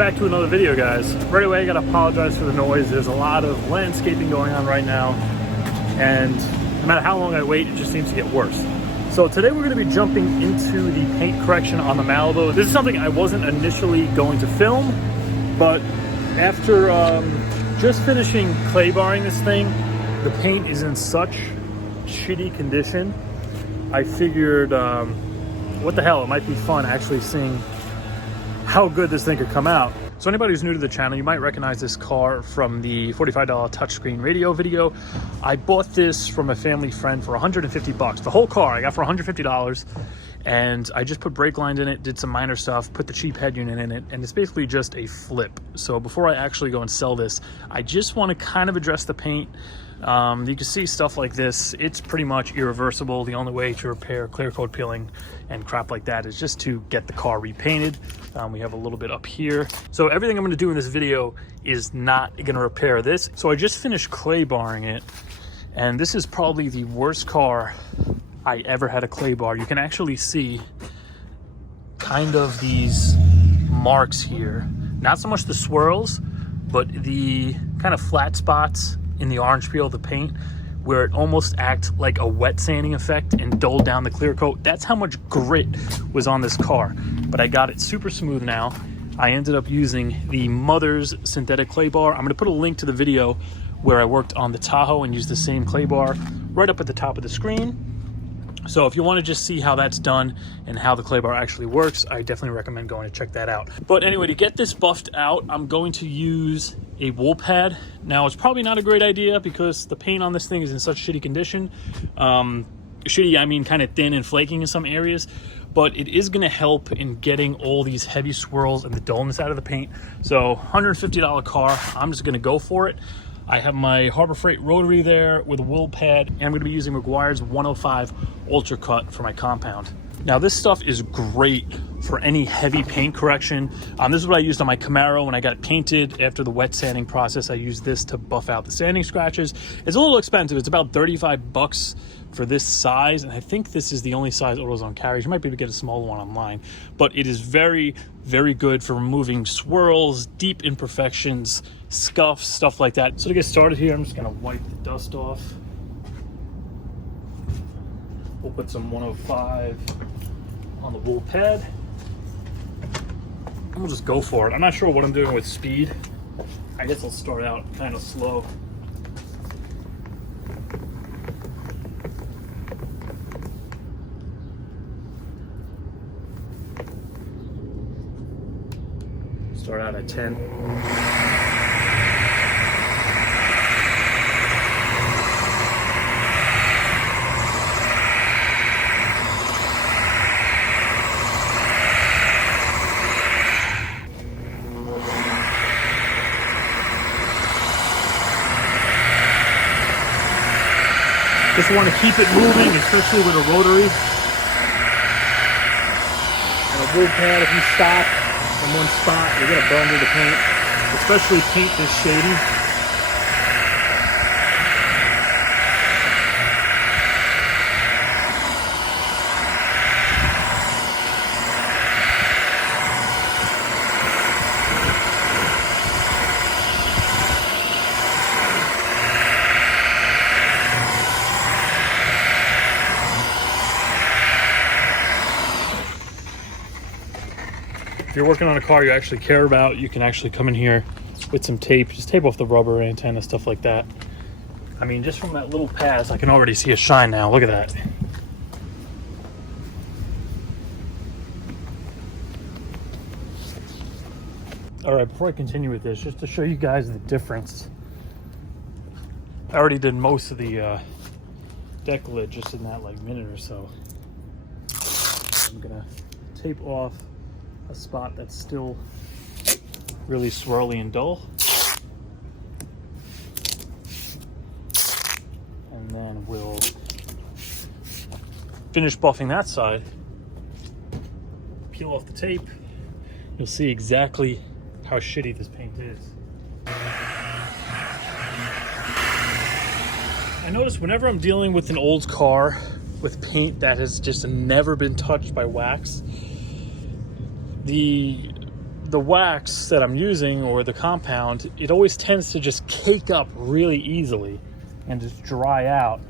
back to another video, guys. Right away, I gotta apologize for the noise. There's a lot of landscaping going on right now, and no matter how long I wait, it just seems to get worse. So today we're gonna be jumping into the paint correction on the Malibu. This is something I wasn't initially going to film, but after just finishing clay barring this thing, the paint is in such shitty condition. I figured, what the hell, it might be fun actually seeing how good this thing could come out. So anybody who's new to the channel, you might recognize this car from the $45 touchscreen radio video. I bought this from a family friend for 150 bucks. The whole car I got for $150, and I just put brake lines in it, did some minor stuff, put the cheap head unit in it, and it's basically just a flip. So before I actually go and sell this, I just want to kind of address the paint. You can see stuff like this, it's pretty much irreversible. The only way to repair clear coat peeling and crap like that is just to get the car repainted. We have a little bit up here. So everything I'm going to do in this video is not going to repair this. So I just finished clay barring it, and this is probably the worst car I ever had a clay bar. You can actually see kind of these marks here. Not so much the swirls, but the kind of flat spots in the orange peel of the paint where it almost acts like a wet sanding effect and dulled down the clear coat. That's how much grit was on this car. But I got it super smooth now. I ended up using the Mother's synthetic clay bar. I'm gonna put a link to the video where I worked on the Tahoe and used the same clay bar right up at the top of the screen. So if you want to just see how that's done and how the clay bar actually works, I definitely recommend going to check that out. But anyway, to get this buffed out, I'm going to use a wool pad. Now, it's probably not a great idea because the paint on this thing is in such shitty condition. Shitty, I mean kind of thin and flaking in some areas, but it is going to help in getting all these heavy swirls and the dullness out of the paint. So $150 car, I'm just going to go for it. I have my Harbor Freight rotary there with a wool pad, and I'm going to be using Meguiar's 105 Ultra Cut for my compound. Now this stuff is great for any heavy paint correction. This is what I used on my Camaro when I got it painted. After the wet sanding process, I used this to buff out the sanding scratches. It's a little expensive. It's about 35 bucks for this size, and I think this is the only size AutoZone carries. You might be able to get a smaller one online, but it is very, very good for removing swirls, deep imperfections, scuffs, stuff like that. So to get started here, I'm just gonna wipe the dust off. We'll put some 105 on the wool pad, and we'll just go for it. I'm not sure what I'm doing with speed. I guess I'll start out kind of slow. Start out at 10. Just want to keep it moving, especially with a rotary. And a wool pad, if you stop in one spot, you're gonna burn through the paint, especially paint this shady. If you're working on a car you actually care about, you can actually come in here with some tape, just tape off the rubber antenna, stuff like that. I mean, just from that little pass, I can already see a shine now. Look at that. All right, before I continue with this, just to show you guys the difference. I already did most of the deck lid just in that like minute or so. I'm gonna tape off a spot that's still really swirly and dull. And then we'll finish buffing that side. Peel off the tape. You'll see exactly how shitty this paint is. I notice whenever I'm dealing with an old car with paint that has just never been touched by wax, the the wax that I'm using, or the compound, it always tends to just cake up really easily and just dry out.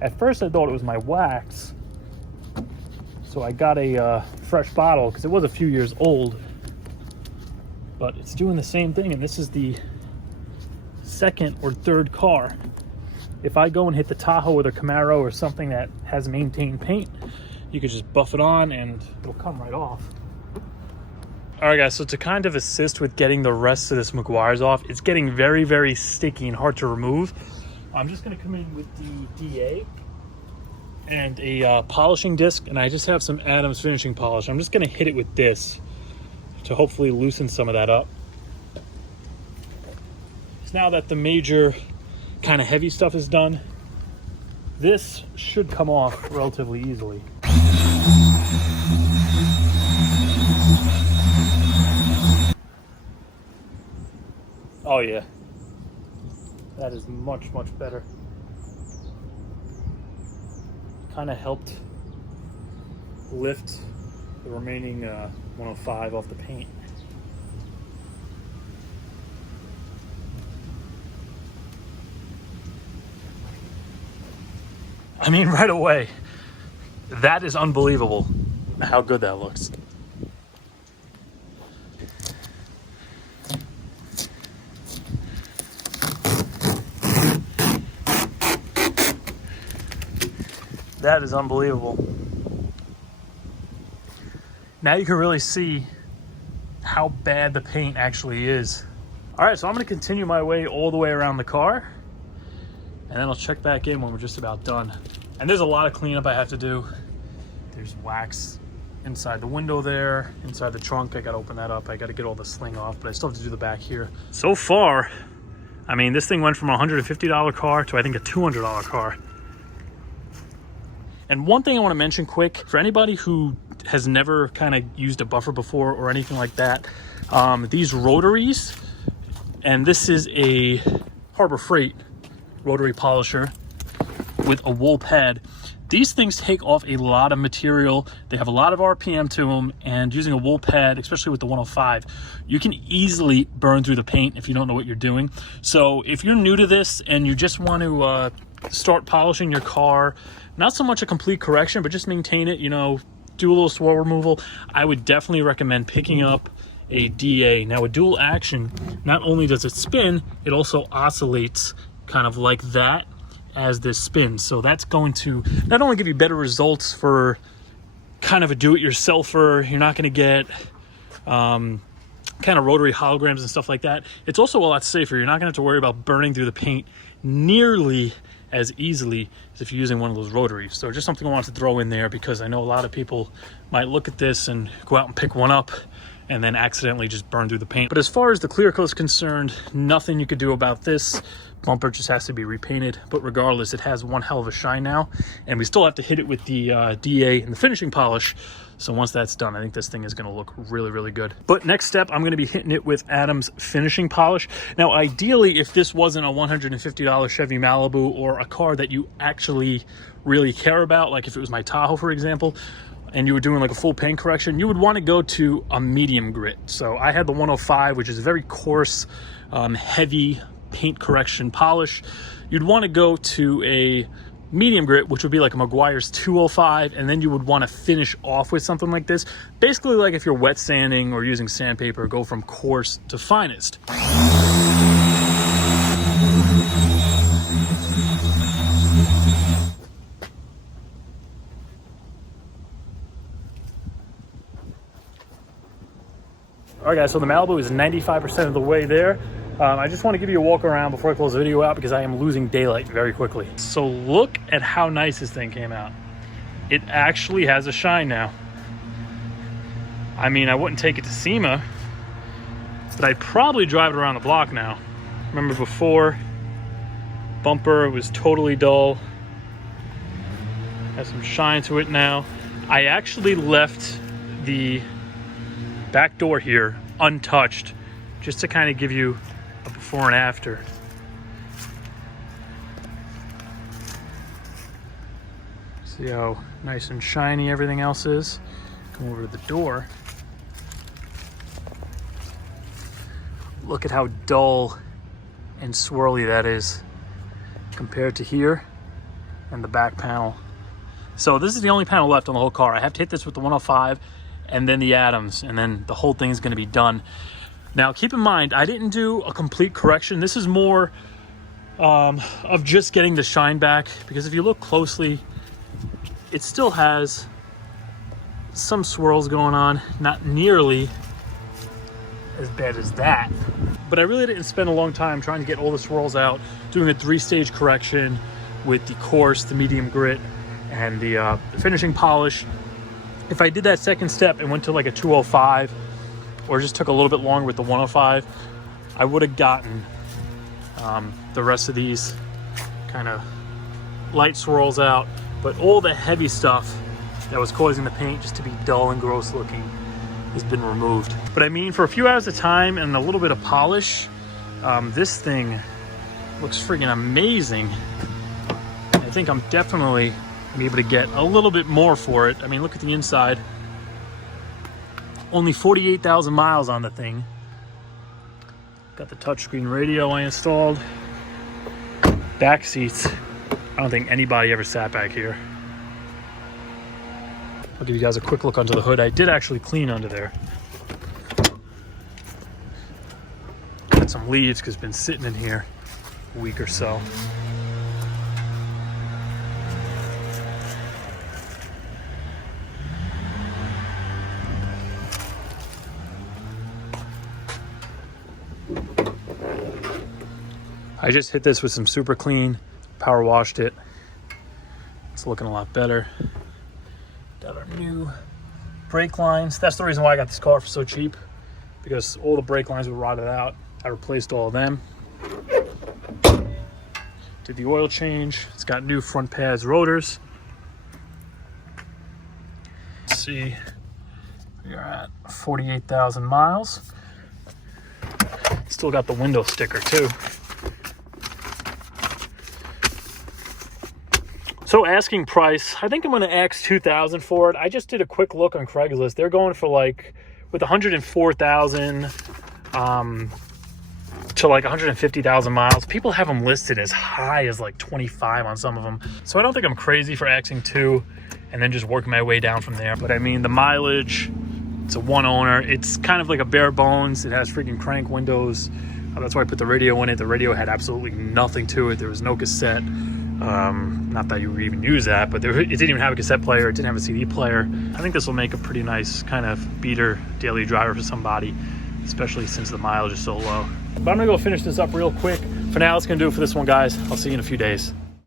At first I thought it was my wax, so I got a fresh bottle because it was a few years old, but it's doing the same thing, and this is the second or third car. If I go and hit the Tahoe or the Camaro or something that has maintained paint, you could just buff it on and it'll come right off. All right guys, so to kind of assist with getting the rest of this Meguiar's off, it's getting very, very sticky and hard to remove. I'm just gonna come in with the DA and a polishing disc, and I just have some Adams finishing polish. I'm just gonna hit it with this to hopefully loosen some of that up. So now that the major kind of heavy stuff is done, this should come off relatively easily. Oh yeah, that is much, much better. Kind of helped lift the remaining 105 off the paint. I mean, right away, that is unbelievable how good that looks. That is unbelievable. Now you can really see how bad the paint actually is. All right, so I'm gonna continue my way all the way around the car, and then I'll check back in when we're just about done. And there's a lot of cleanup I have to do. There's wax inside the window there, inside the trunk. I gotta open that up. I gotta get all the sling off, but I still have to do the back here. So far, I mean, this thing went from a $150 car to I think a $200 car. And one thing I want to mention quick, for anybody who has never kind of used a buffer before or anything like that, these rotaries, and this is a Harbor Freight Rotary Polisher with a wool pad. These things take off a lot of material. They have a lot of RPM to them, and using a wool pad, especially with the 105, you can easily burn through the paint if you don't know what you're doing. So if you're new to this and you just want to start polishing your car, not so much a complete correction, but just maintain it, you know, do a little swirl removal, I would definitely recommend picking up a DA. Now, a dual action, not only does it spin, it also oscillates kind of like that as this spins. So that's going to not only give you better results for kind of a do-it-yourselfer, you're not going to get kind of rotary holograms and stuff like that. It's also a lot safer. You're not going to have to worry about burning through the paint nearly as easily as if you're using one of those rotaries. So just something I wanted to throw in there, because I know a lot of people might look at this and go out and pick one up and then accidentally just burn through the paint. But as far as the clear coat is concerned, nothing you could do about this. Bumper just has to be repainted, but regardless, it has one hell of a shine now, and we still have to hit it with the DA and the finishing polish. So once that's done, I think this thing is going to look really, really good. But next step, I'm going to be hitting it with Adams finishing polish. Now, ideally, if this wasn't a $150 Chevy Malibu or a car that you actually really care about, like if it was my Tahoe, for example, and you were doing like a full paint correction, you would want to go to a medium grit. So I had the 105, which is a very coarse, heavy paint correction polish. You'd want to go to a medium grit, which would be like a Meguiar's 205, and then you would want to finish off with something like this. Basically, like if you're wet sanding or using sandpaper, go from coarse to finest. All right guys, so the Malibu is 95% of the way there. I just want to give you a walk around before I close the video out, because I am losing daylight very quickly. So look at how nice this thing came out. It actually has a shine now. I mean, I wouldn't take it to SEMA, but I'd probably drive it around the block now. Remember before, bumper was totally dull. Has some shine to it now. I actually left the back door here untouched, just to kind of give you a before and after. See how nice and shiny everything else is. Come over to the door. Look at how dull and swirly that is compared to here and the back panel. So this is the only panel left on the whole car. I have to hit this with the 105 and then the Adams, and then the whole thing is going to be done. Now keep in mind, I didn't do a complete correction. This is more of just getting the shine back, because if you look closely, it still has some swirls going on, not nearly as bad as that. But I really didn't spend a long time trying to get all the swirls out, doing a 3-stage correction with the coarse, the medium grit, and the finishing polish. If I did that second step and went to like a 205, or just took a little bit longer with the 105, I would have gotten the rest of these kind of light swirls out. But all the heavy stuff that was causing the paint just to be dull and gross looking has been removed. But I mean, for a few hours of time and a little bit of polish, this thing looks friggin' amazing. I think I'm definitely gonna be able to get a little bit more for it. I mean, look at the inside. Only 48,000 miles on the thing. Got the touchscreen radio I installed. Back seats. I don't think anybody ever sat back here. I'll give you guys a quick look under the hood. I did actually clean under there. Got some leaves because it's been sitting in here a week or so. I just hit this with some super clean, power washed it. It's looking a lot better. Got our new brake lines. That's the reason why I got this car for so cheap, because all the brake lines were rotted out. I replaced all of them. Did the oil change. It's got new front pads rotors. Let's see, we are at 48,000 miles. Still got the window sticker too. So asking price, I think I'm gonna ask $2,000 for it. I just did a quick look on Craigslist. They're going for like, with 104,000 to like 150,000 miles. People have them listed as high as like 25 on some of them. So I don't think I'm crazy for asking $2 and then just working my way down from there. But I mean, the mileage, it's a one owner. It's kind of like a bare bones. It has freaking crank windows. That's why I put the radio in it. The radio had absolutely nothing to it. There was no cassette. Not that you would even use that, but it didn't even have a cassette player. It didn't have a CD player. I think this will make a pretty nice kind of beater daily driver for somebody, especially since the mileage is so low. But I'm gonna go finish this up real quick. For now, that's gonna do it for this one, guys. I'll see you in a few days.